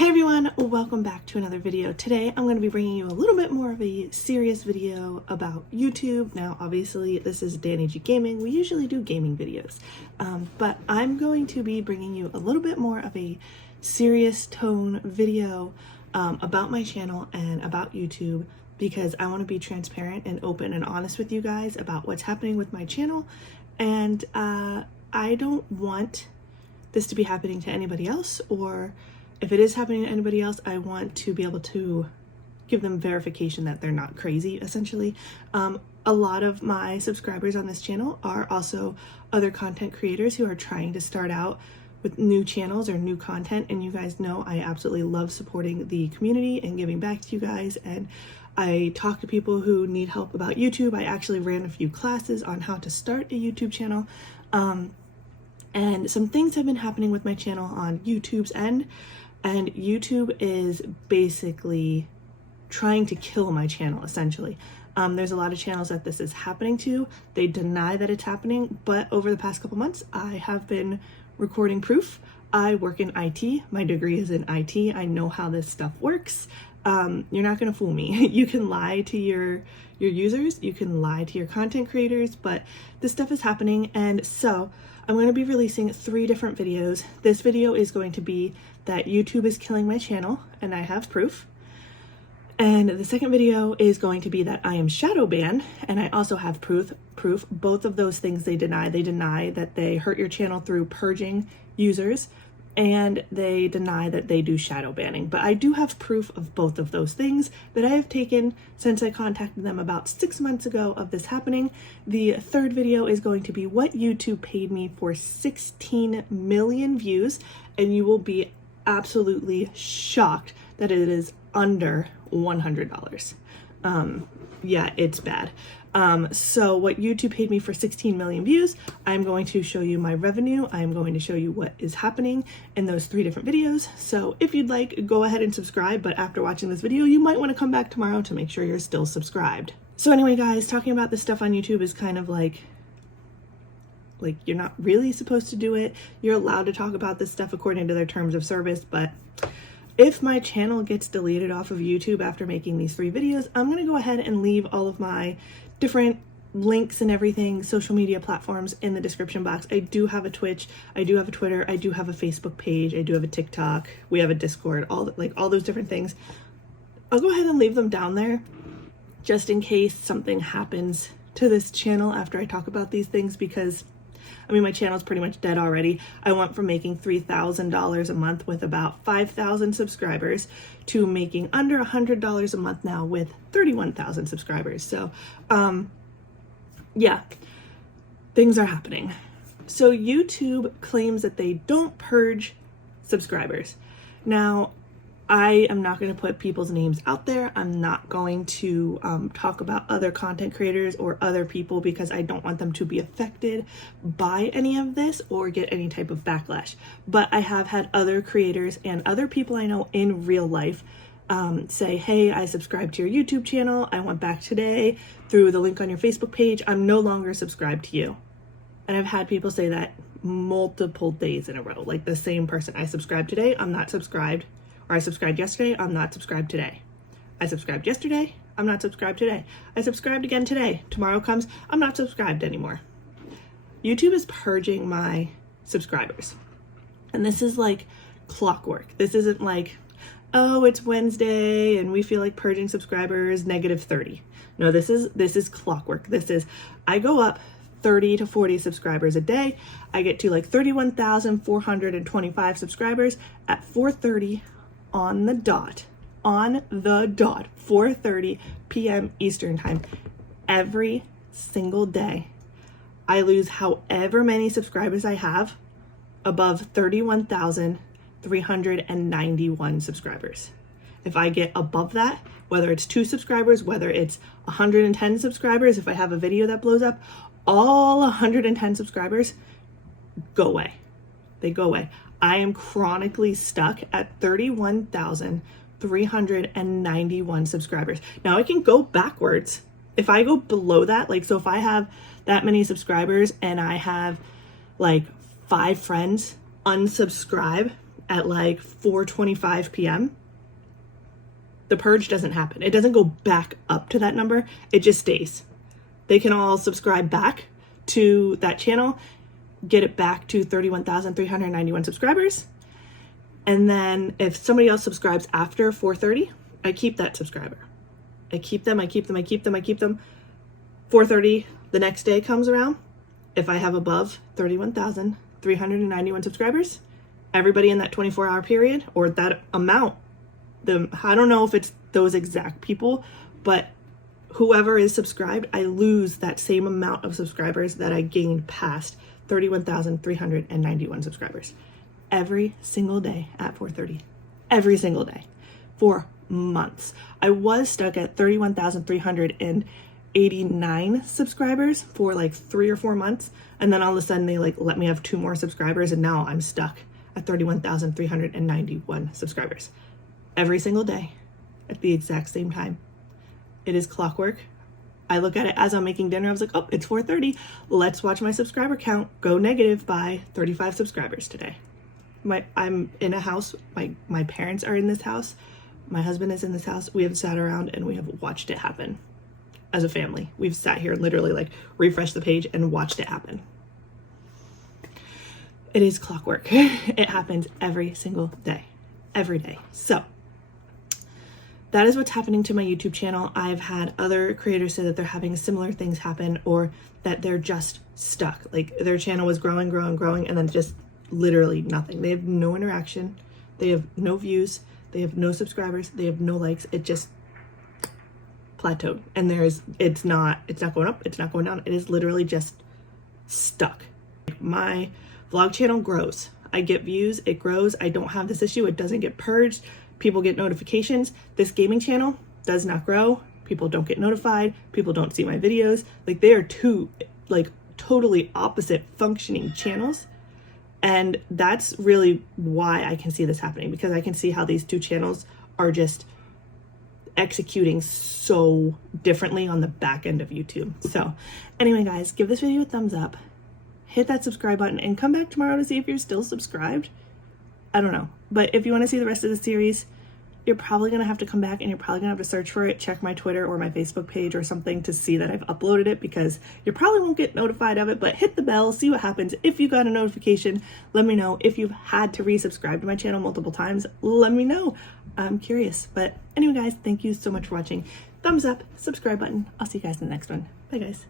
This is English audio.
Hey everyone, welcome back to another video. Today I'm going to be bringing you a little bit more of a serious video about YouTube. Now obviously this is DanieG Gaming. We usually do gaming videos, but I'm going to be bringing you a little bit more of a serious tone video about my channel and about YouTube, because I want to be transparent and open and honest with you guys about what's happening with my channel, and I don't want this to be happening to anybody else, or if it is happening to anybody else, I want to be able to give them verification that they're not crazy, essentially. A lot of my subscribers on this channel are also other content creators who are trying to start out with new channels or new content, and you guys know I absolutely love supporting the community and giving back to you guys, and I talk to people who need help about YouTube. I actually ran a few classes on how to start a YouTube channel, and some things have been happening with my channel on YouTube's end. And YouTube is basically trying to kill my channel, essentially. There's a lot of channels that this is happening to. They deny that it's happening, but over the past couple months, I have been recording proof. I work in IT. My degree is in IT. I know how this stuff works. You're not gonna fool me. You can lie to your users, you can lie to your content creators, but this stuff is happening. And so I'm going to be releasing 3 different videos. This video is going to be that YouTube is killing my channel and I have proof. And the second video is going to be that I am shadow banned and I also have proof. Both of those things they deny. They deny that they hurt your channel through purging users, and they deny that they do shadow banning. But I do have proof of both of those things that I have taken since I contacted them about 6 months ago of this happening. The third video is going to be what YouTube paid me for 16 million views, and you will be absolutely shocked that it is under $100. Yeah, it's bad. So what YouTube paid me for 16 million views, I'm going to show you my revenue. I'm going to show you what is happening in those 3 different videos. So if you'd like, go ahead and subscribe, but after watching this video, you might want to come back tomorrow to make sure you're still subscribed. So anyway, guys, talking about this stuff on YouTube is kind of like you're not really supposed to do it. You're allowed to talk about this stuff according to their terms of service, but if my channel gets deleted off of YouTube after making these 3 videos, I'm going to go ahead and leave all of my different links and everything, social media platforms, in the description box. I do have a Twitch, I do have a Twitter, I do have a Facebook page, I do have a TikTok, we have a Discord, all those different things. I'll go ahead and leave them down there just in case something happens to this channel after I talk about these things, because I mean, my channel's pretty much dead already. I went from making $3,000 a month with about 5,000 subscribers to making under $100 a month now with 31,000 subscribers. So, yeah, things are happening. So YouTube claims that they don't purge subscribers. Now, I am not going to put people's names out there. I'm not going to talk about other content creators or other people, because I don't want them to be affected by any of this or get any type of backlash. But I have had other creators and other people I know in real life say, hey, I subscribed to your YouTube channel. I went back today through the link on your Facebook page. I'm no longer subscribed to you. And I've had people say that multiple days in a row, like the same person. I subscribed today, I'm not subscribed. Or I subscribed yesterday, I'm not subscribed today. I subscribed yesterday, I'm not subscribed today. I subscribed again today. Tomorrow comes, I'm not subscribed anymore. YouTube is purging my subscribers. And this is like clockwork. This isn't like, oh, it's Wednesday and we feel like purging subscribers, -30. No, this is clockwork. This is, I go up 30 to 40 subscribers a day. I get to like 31,425 subscribers at 4:30 on the dot, 4:30 p.m. Eastern time. Every single day, I lose however many subscribers I have above 31,391 subscribers. If I get above that, whether it's 2 subscribers, whether it's 110 subscribers, if I have a video that blows up, all 110 subscribers go away. They go away. I am chronically stuck at 31,391 subscribers. Now I can go backwards. If I go below that, so if I have that many subscribers and I have like 5 friends unsubscribe at like 4:25 p.m., the purge doesn't happen. It doesn't go back up to that number. It just stays. They can all subscribe back to that channel, get it back to 31,391 subscribers. And then if somebody else subscribes after 4:30, I keep that subscriber. I keep them. 4:30, the next day comes around. If I have above 31,391 subscribers, everybody in that 24-hour period or that amount, I don't know if it's those exact people, but whoever is subscribed, I lose that same amount of subscribers that I gained past 31,391 subscribers every single day at 4:30, every single day for months. I was stuck at 31,389 subscribers for like 3 or 4 months. And then all of a sudden they like let me have 2 more subscribers. And now I'm stuck at 31,391 subscribers every single day at the exact same time. It is clockwork. I look at it as I'm making dinner. I was like, oh, it's 4:30. Let's watch my subscriber count go negative by 35 subscribers today. I'm in a house. My parents are in this house. My husband is in this house. We have sat around and we have watched it happen as a family. We've sat here and literally like refreshed the page and watched it happen. It is clockwork. It happens every single day, every day. So that is what's happening to my YouTube channel. I've had other creators say that they're having similar things happen or that they're just stuck. Like their channel was growing, and then just literally nothing. They have no interaction. They have no views. They have no subscribers. They have no likes. It just plateaued. And it's not going up. It's not going down. It is literally just stuck. My vlog channel grows. I get views. It grows. I don't have this issue. It doesn't get purged. People get notifications. This gaming channel does not grow. People don't get notified. People don't see my videos. Like they are two like totally opposite functioning channels. And that's really why I can see this happening, because I can see how these two channels are just executing so differently on the back end of YouTube. So anyway, guys, give this video a thumbs up, hit that subscribe button, and come back tomorrow to see if you're still subscribed. I don't know. But if you want to see the rest of the series, you're probably going to have to come back and you're probably going to have to search for it, check my Twitter or my Facebook page or something to see that I've uploaded it, because you probably won't get notified of it, but hit the bell, see what happens. If you got a notification, let me know. If you've had to resubscribe to my channel multiple times, let me know. I'm curious. But anyway, guys, thank you so much for watching. Thumbs up, subscribe button. I'll see you guys in the next one. Bye, guys.